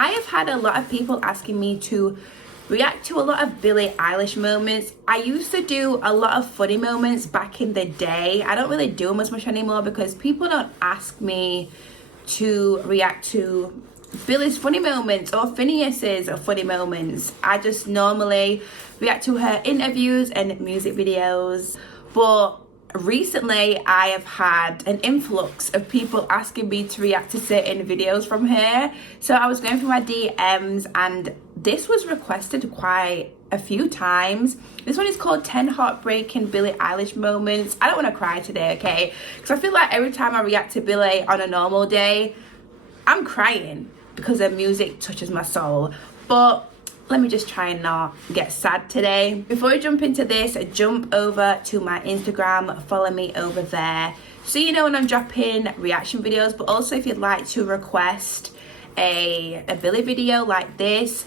I have had a lot of people asking me to react to a lot of Billie Eilish moments. I used to do a lot of funny moments back in the day. I don't really do them as much anymore because people don't ask me to react to Billie's funny moments or Phineas's funny moments. I just normally react to her interviews and music videos. But recently I have had an influx of people asking me to react to certain videos from her. So I was going through my DMs and this was requested quite a few times. This one is called 10 Heartbreaking Billie Eilish Moments. I don't want to cry today, okay? Because I feel like every time I react to Billie on a normal day, I'm crying because her music touches my soul. But let me just try and not get sad today. Before we jump into this, jump over to my Instagram, follow me over there so you know when I'm dropping reaction videos. But also if you'd like to request a Billie video like this,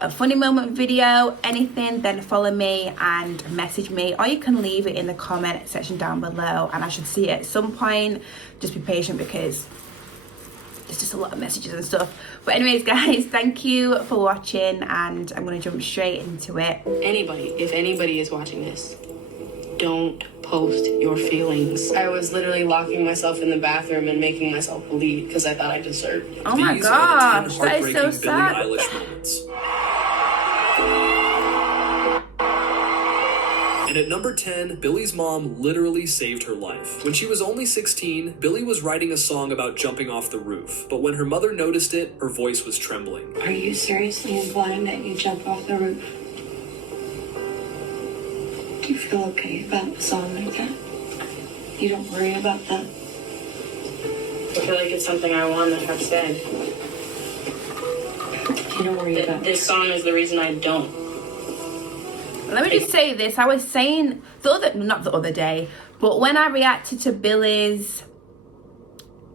a funny moment video, anything, then follow me and message me, or you can leave it in the comment section down below and I should see it at some point. Just be patient because there's just a lot of messages and stuff. But anyways guys, thank you for watching and I'm gonna jump straight into it. If anybody is watching this, don't post your feelings. I was literally locking myself in the bathroom and making myself bleed because I thought I deserved it. Oh my gosh, that is so sad. Billie Eilish moments. And at number 10, Billie's mom literally saved her life. When she was only 16, Billie was writing a song about jumping off the roof. But when her mother noticed it, her voice was trembling. Are you seriously implying that you jump off the roof? Do you feel okay about a song like that? You don't worry about that? I feel like it's something I want to have said. You don't worry about This song is the reason I don't. Let me just say this. I was saying not the other day, but when I reacted to Billie's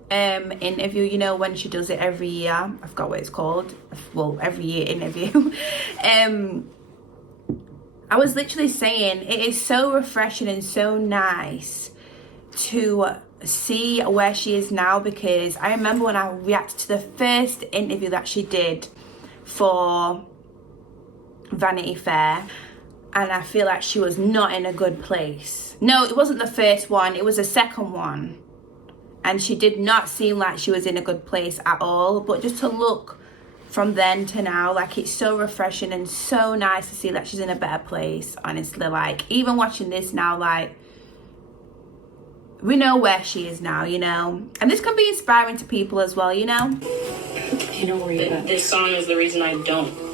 interview, you know, when she does it every year, I forgot what it's called. Well, every year interview. I was literally saying it is so refreshing and so nice to see where she is now, because I remember when I reacted to the first interview that she did for Vanity Fair, and I feel like she was not in a good place. No, it wasn't the first one, it was the second one. And she did not seem like she was in a good place at all. But just to look from then to now, like, it's so refreshing and so nice to see that she's in a better place, honestly. Like, even watching this now, like, we know where she is now, you know? And this can be inspiring to people as well, you know? You don't worry about This song is the reason I don't.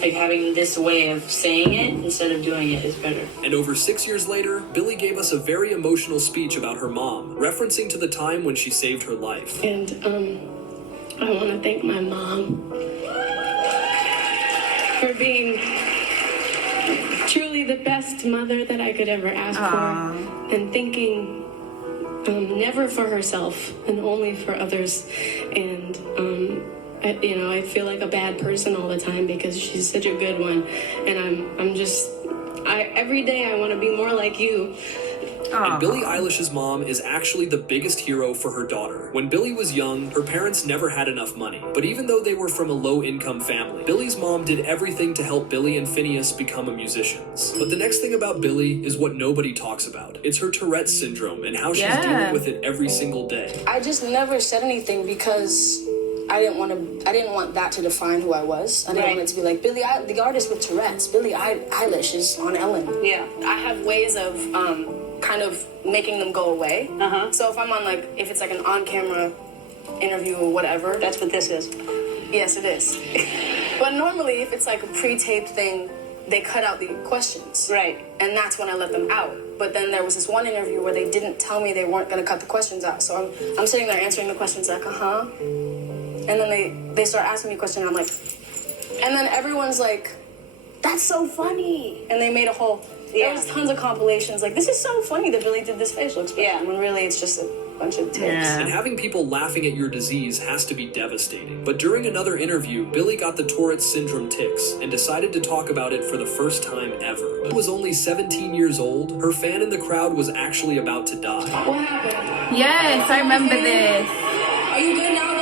Like, having this way of saying it instead of doing it is better. And over 6 years later, Billie gave us a very emotional speech about her mom, referencing to the time when she saved her life. And I want to thank my mom for being truly the best mother that I could ever ask for, and thinking never for herself and only for others. And I feel like a bad person all the time because she's such a good one, and every day I want to be more like you. And Billie Eilish's mom is actually the biggest hero for her daughter. When Billie was young, her parents never had enough money. But even though they were from a low-income family, Billie's mom did everything to help Billie and Phineas become musicians. But the next thing about Billie is what nobody talks about. It's her Tourette syndrome and how she's dealing with it every single day. I just never said anything because I didn't want that to define who I was. I didn't want it to be like Billie, the artist with Tourette's. Billie Eilish is on Ellen. Yeah, I have ways of kind of making them go away. So if I'm on if it's like an on-camera interview or whatever. That's what this is. Yes, it is. But normally, if it's like a pre-taped thing, they cut out the questions. Right. And that's when I let them out. But then there was this one interview where they didn't tell me they weren't going to cut the questions out. So I'm sitting there answering the questions like, And then they start asking me questions, and I'm like, and then everyone's like, that's so funny. And they made a whole, there was tons of compilations, like, this is so funny that Billie did this facial expression, when really it's just a bunch of tips. And having people laughing at your disease has to be devastating. But during another interview, Billie got the Tourette syndrome tics and decided to talk about it for the first time ever. She was only 17 years old. Her fan in the crowd was actually about to die. What happened? Yes, I remember this. Are you good now, though?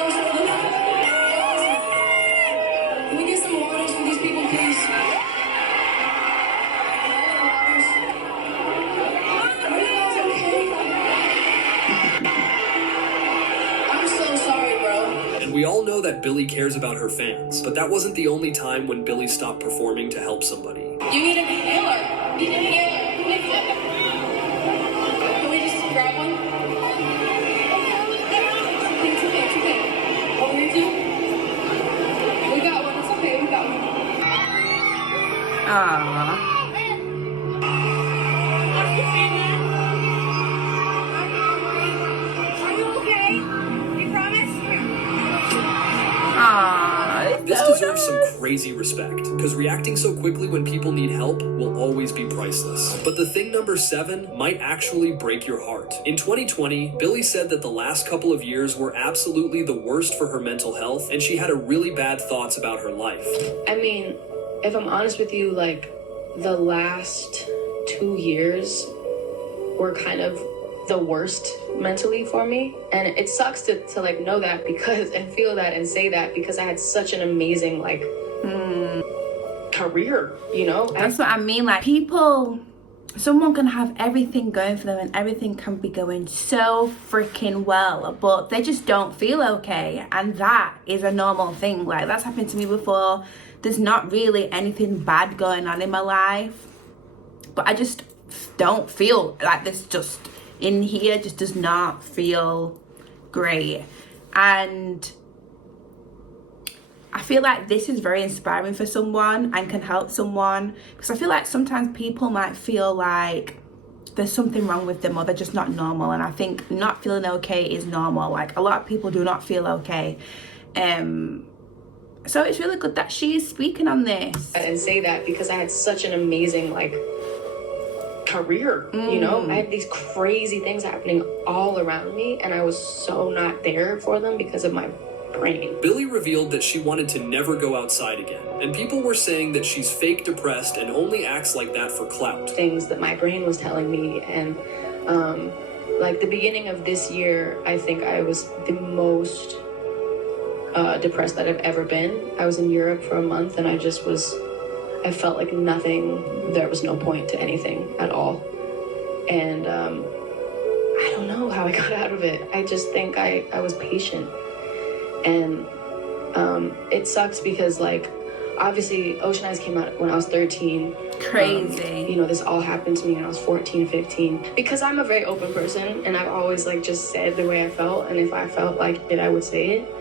all know that Billie cares about her fans, but that wasn't the only time when Billie stopped performing to help somebody. You need a healer. You need a healer. Can we just grab one? It's okay. Over here too? We got one. It's okay. We got one. Aww. This deserves some crazy respect, because reacting so quickly when people need help will always be priceless. But the thing number 7 might actually break your heart. In 2020, Billie said that the last couple of years were absolutely the worst for her mental health, and she had a really bad thoughts about her life. I mean, if I'm honest with you, like, the last 2 years were kind of the worst mentally for me, and it sucks to like know that because and feel that and say that because I had such an amazing like career, you know. That's what I mean. Like, someone can have everything going for them and everything can be going so freaking well, but they just don't feel okay, and that is a normal thing. Like, that's happened to me before. There's not really anything bad going on in my life, but I just don't feel like this. Just in here just does not feel great, and I feel like this is very inspiring for someone and can help someone, because I feel like sometimes people might feel like there's something wrong with them or they're just not normal, and I think not feeling okay is normal. Like, a lot of people do not feel okay, so it's really good that she's speaking on this. And say that because I had such an amazing like career, you know. I had these crazy things happening all around me, and I was so not there for them because of my brain. Billie revealed that she wanted to never go outside again, and people were saying that she's fake depressed and only acts like that for clout. Things that my brain was telling me, and like the beginning of this year, I think I was the most depressed that I've ever been. I was in Europe for a month, and I felt like nothing, there was no point to anything at all. And I don't know how I got out of it. I just think I was patient. And it sucks because, like, obviously Ocean Eyes came out when I was 13. Crazy. You know, this all happened to me when I was 14, 15. Because I'm a very open person, and I've always, like, just said the way I felt. And if I felt like it, I would say it.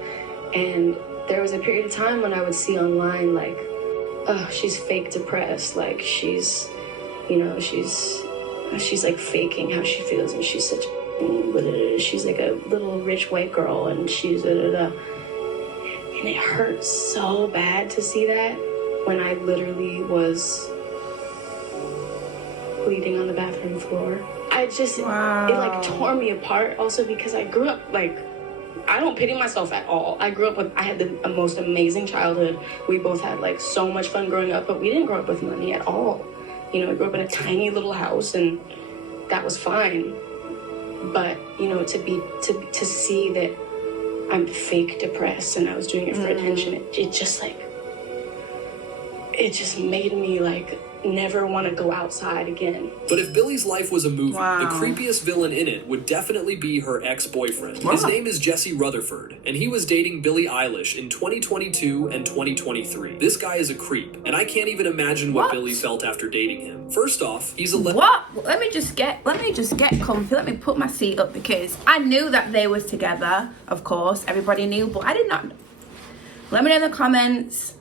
And there was a period of time when I would see online, like, oh, she's fake depressed. Like, she's, you know, she's like faking how she feels, and she's such, she's like a little rich white girl, and she's and it hurts so bad to see that when I literally was bleeding on the bathroom floor. I just, wow. It like tore me apart also because I grew up like, I don't pity myself at all. I grew up with, I had the most amazing childhood. We both had like so much fun growing up, but we didn't grow up with money at all. You know, I grew up in a tiny little house, and that was fine. But, you know, to see that I'm fake depressed and I was doing it for attention, it just made me like never want to go outside again. But if Billie's life was a movie, wow. the creepiest villain in it would definitely be her ex-boyfriend. Wow. His name is Jesse Rutherford, and he was dating Billie Eilish in 2022 and 2023. This guy is a creep, and I can't even imagine what Billie felt after dating him. First off, he's a What? Let me just get comfy. Let me put my seat up, because I knew that they was together. Of course, everybody knew, but I did not. Let me know in the comments.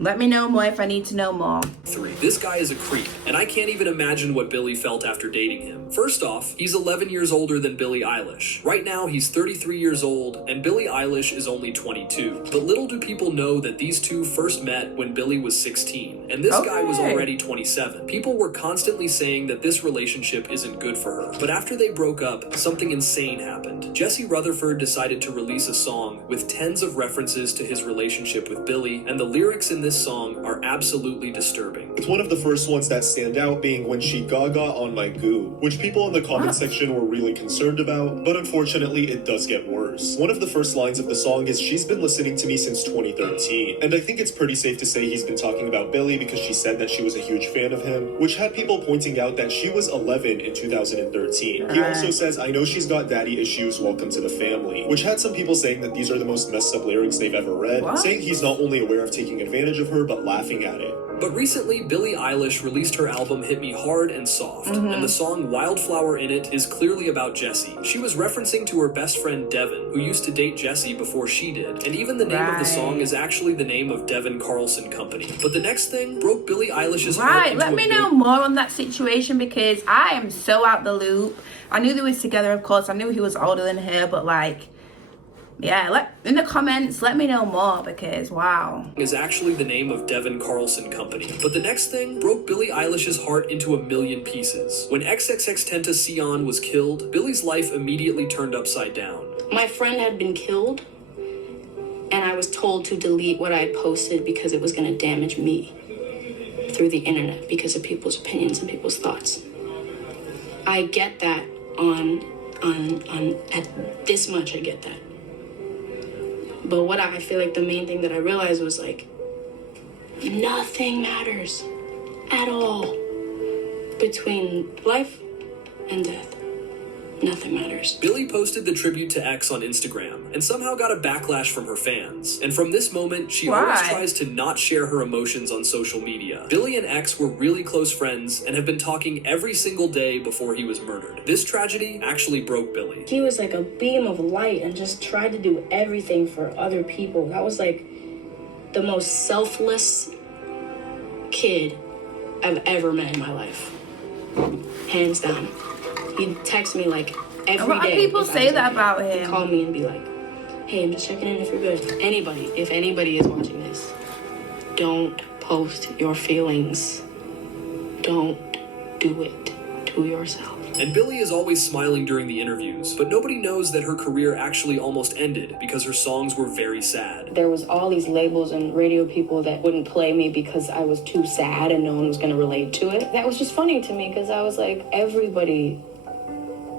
Let me know more if I need to know more. 3. This guy is a creep, and I can't even imagine what Billie felt after dating him. First off, he's 11 years older than Billie Eilish. Right now, he's 33 years old, and Billie Eilish is only 22. But little do people know that these two first met when Billie was 16, and this guy was already 27. People were constantly saying that this relationship isn't good for her. But after they broke up, something insane happened. Jesse Rutherford decided to release a song with tens of references to his relationship with Billie, and the lyrics in this song are absolutely disturbing. It's one of the first ones that stand out being when she gaga on my goo, which people in the comment section were really concerned about, but unfortunately it does get worse. years. One of the first lines of the song is, "She's been listening to me since 2013." And I think it's pretty safe to say he's been talking about Billie because she said that she was a huge fan of him, which had people pointing out that she was 11 in 2013. He also says, "I know she's got daddy issues, welcome to the family," which had some people saying that these are the most messed up lyrics they've ever read, saying he's not only aware of taking advantage of her, but laughing at it. But recently, Billie Eilish released her album Hit Me Hard and Soft, and the song Wildflower in it is clearly about Jessie. She was referencing to her best friend Devin, who used to date Jessie before she did, and even the name of the song is actually the name of Devin Carlson Company. But the next thing broke Billie Eilish's heart into let me know more on that situation, because I am so out the loop. I knew they was together, of course. I knew he was older than her, but like, yeah, in the comments, let me know more, because wow. Is actually the name of Devin Carlson Company. But the next thing broke Billie Eilish's heart into a million pieces. When XXXTentacion was killed, Billie's life immediately turned upside down. My friend had been killed, and I was told to delete what I had posted because it was going to damage me through the internet because of people's opinions and people's thoughts. I get that at this much, I get that. But what I feel like the main thing that I realized was like, nothing matters at all between life and death. Nothing matters. Billie posted the tribute to X on Instagram and somehow got a backlash from her fans. And from this moment, she always tries to not share her emotions on social media. Billie and X were really close friends and have been talking every single day before he was murdered. This tragedy actually broke Billie. He was like a beam of light and just tried to do everything for other people. That was like the most selfless kid I've ever met in my life. Hands down. He'd text me like every day. A lot of people say that about him. He'd call me and be like, "Hey, I'm just checking in if you're good." If anybody is watching this, don't post your feelings. Don't do it to yourself. And Billie is always smiling during the interviews, but nobody knows that her career actually almost ended because her songs were very sad. There was all these labels and radio people that wouldn't play me because I was too sad and no one was going to relate to it. That was just funny to me because I was like, everybody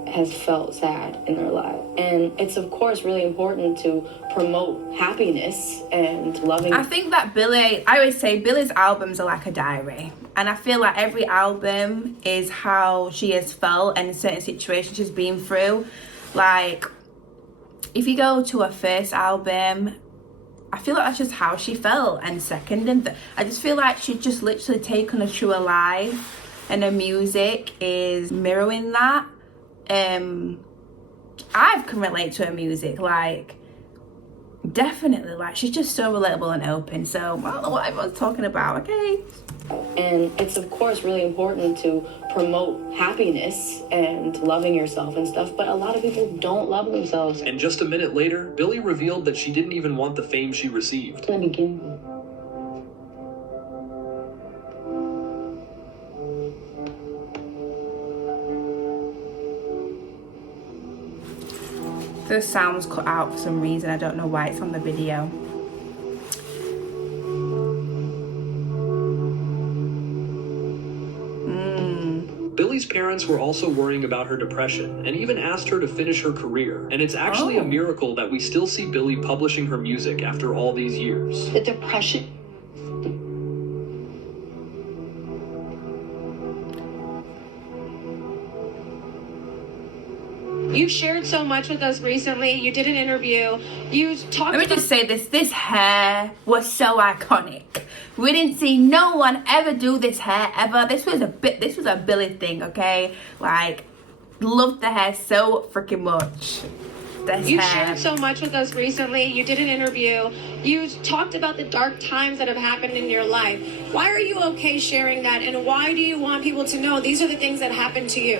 has felt sad in their life. And it's, of course, really important to promote happiness and loving. I think that I always say Billie's albums are like a diary. And I feel like every album is how she has felt and certain situations she's been through. Like, if you go to her first album, I feel like that's just how she felt. And second, I just feel like she'd just literally taken us through her life. And her music is mirroring that. I can relate to her music, like, definitely, like, she's just so relatable and open, so I don't know what everyone's talking about, okay? And it's, of course, really important to promote happiness and loving yourself and stuff, but a lot of people don't love themselves. And just a minute later, Billie revealed that she didn't even want the fame she received. In the beginning. The sound's cut out for some reason. I don't know why. It's on the video. Billie's parents were also worrying about her depression and even asked her to finish her career. And it's actually a miracle that we still see Billie publishing her music after all these years. The depression. You shared so much with us recently. You did an interview. You talked. Let me just say this. This hair was so iconic. We didn't see no one ever do this hair ever. This was a Billie thing, okay? Like, loved the hair so freaking much. You shared so much with us recently. You did an interview. You talked about the dark times that have happened in your life. Why are you okay sharing that? And why do you want people to know these are the things that happened to you?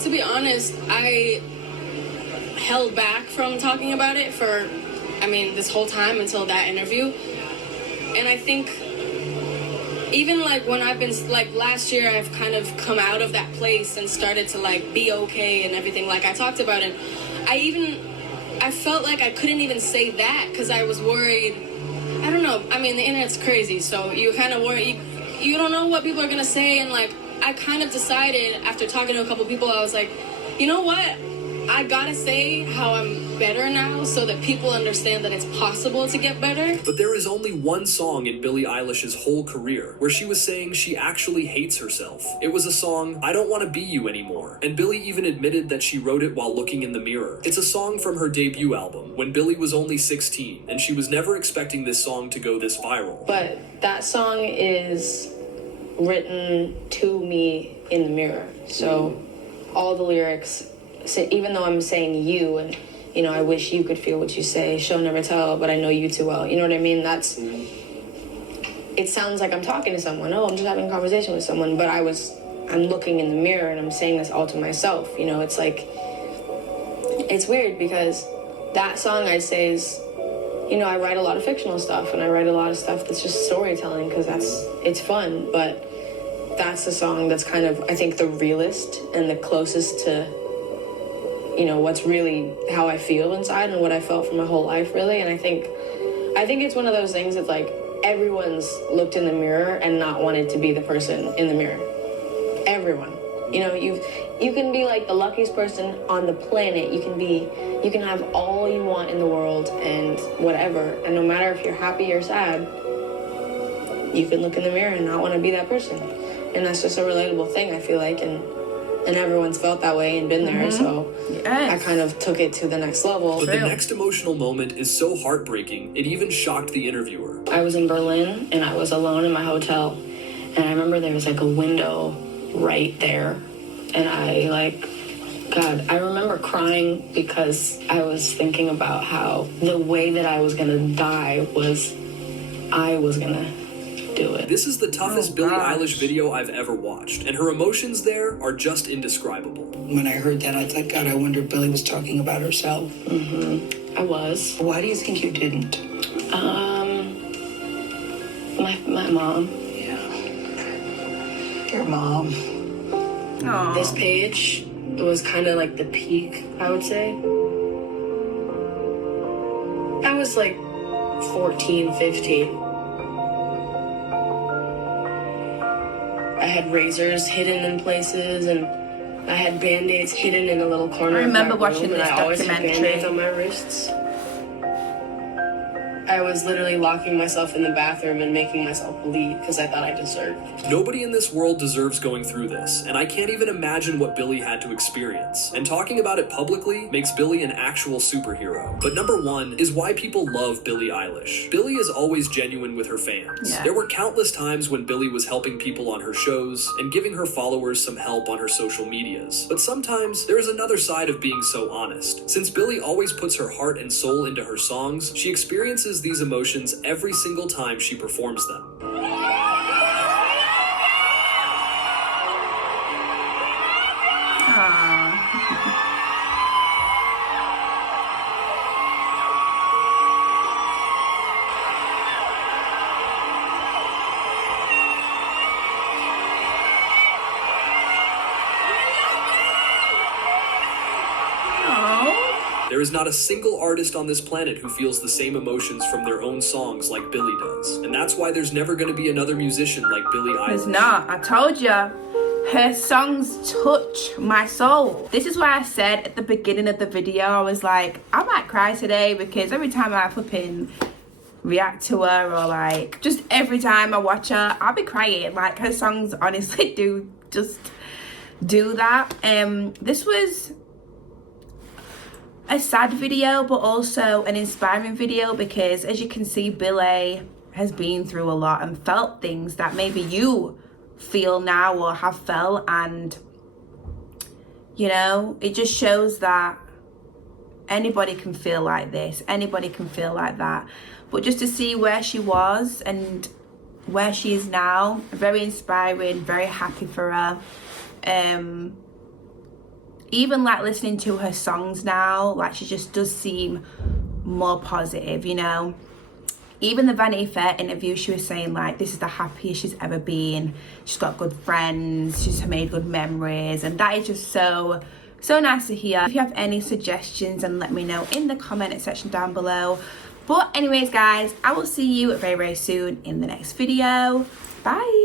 To be honest, I held back from talking about it for, this whole time until that interview. And I think even like when I've been, like last year, I've kind of come out of that place and started to like be okay and everything like I talked about it. I felt like I couldn't even say that because I was worried. I don't know. The internet's crazy. So you kind of worry. You don't know what people are going to say. And like, I kind of decided after talking to a couple people, I was like, you know what? I gotta say how I'm better now so that people understand that it's possible to get better. But there is only one song in Billie Eilish's whole career where she was saying she actually hates herself. It was a song, I Don't Want to Be You Anymore, and Billie even admitted that she wrote it while looking in the mirror. It's a song from her debut album, when Billie was only 16, and she was never expecting this song to go this viral. But that song is written to me in the mirror, so all the lyrics, even though I'm saying you, and you know, I wish you could feel what you say, show never tell, but I know you too well, you know what I mean? That's, it sounds like I'm talking to someone, oh, I'm just having a conversation with someone, but I'm looking in the mirror and I'm saying this all to myself, you know? It's like, it's weird because that song, I'd say, is, you know, I write a lot of fictional stuff and I write a lot of stuff that's just storytelling because it's fun, but that's the song that's kind of, I think, the realest and the closest to, you know, what's really how I feel inside and what I felt for my whole life, really. And I think it's one of those things that, like, everyone's looked in the mirror and not wanted to be the person in the mirror. Everyone. You know, you can be like the luckiest person on the planet. You can have all you want in the world and whatever. And no matter if you're happy or sad, you can look in the mirror and not want to be that person. And that's just a relatable thing, I feel like, and everyone's felt that way and been there, so yes. I kind of took it to the next level. But the next emotional moment is so heartbreaking, it even shocked the interviewer. I was in Berlin, and I was alone in my hotel, and I remember there was, like, a window right there, and I remember crying because I was thinking about how the way that I was gonna die was I was gonna do it. This is the toughest Billie Eilish video I've ever watched, and her emotions there are just indescribable. When I heard that, I thought, God, I wonder if Billie was talking about herself. Mm-hmm. I was. Why do you think you didn't? My mom. Yeah. Your mom. Aww. This page was kind of like the peak, I would say. I was like 14, 15. I had razors hidden in places, and I had Band-Aids hidden in a little corner. I remember of my watching room, this and I always had documentary. Band-Aids on my wrists. I was literally locking myself in the bathroom and making myself bleed because I thought I deserved. Nobody in this world deserves going through this, and I can't even imagine what Billie had to experience. And talking about it publicly makes Billie an actual superhero. But number one is why people love Billie Eilish. Billie is always genuine with her fans. Yeah. There were countless times when Billie was helping people on her shows and giving her followers some help on her social medias. But sometimes there is another side of being so honest. Since Billie always puts her heart and soul into her songs, she experiences these emotions every single time she performs them. There is not a single artist on this planet who feels the same emotions from their own songs like Billie does. And that's why there's never going to be another musician like Billie Eilish. There's not. I told you. Her songs touch my soul. This is why I said at the beginning of the video, I was like, I might cry today because every time I flipping react to her, or like just every time I watch her, I'll be crying. Like, her songs honestly do just do that. This was a sad video, but also an inspiring video, because as you can see, Billie has been through a lot and felt things that maybe you feel now or have felt, and you know, it just shows that anybody can feel like this, anybody can feel like that. But just to see where she was and where she is now, very inspiring, very happy for her. Even like listening to her songs now, like she just does seem more positive, you know. Even the Vanity Fair interview, she was saying like this is the happiest she's ever been. She's got good friends, she's made good memories, and that is just so nice to hear. If you have any suggestions, then let me know in the comment section down below. But anyways guys, I will see you very soon in the next video. Bye.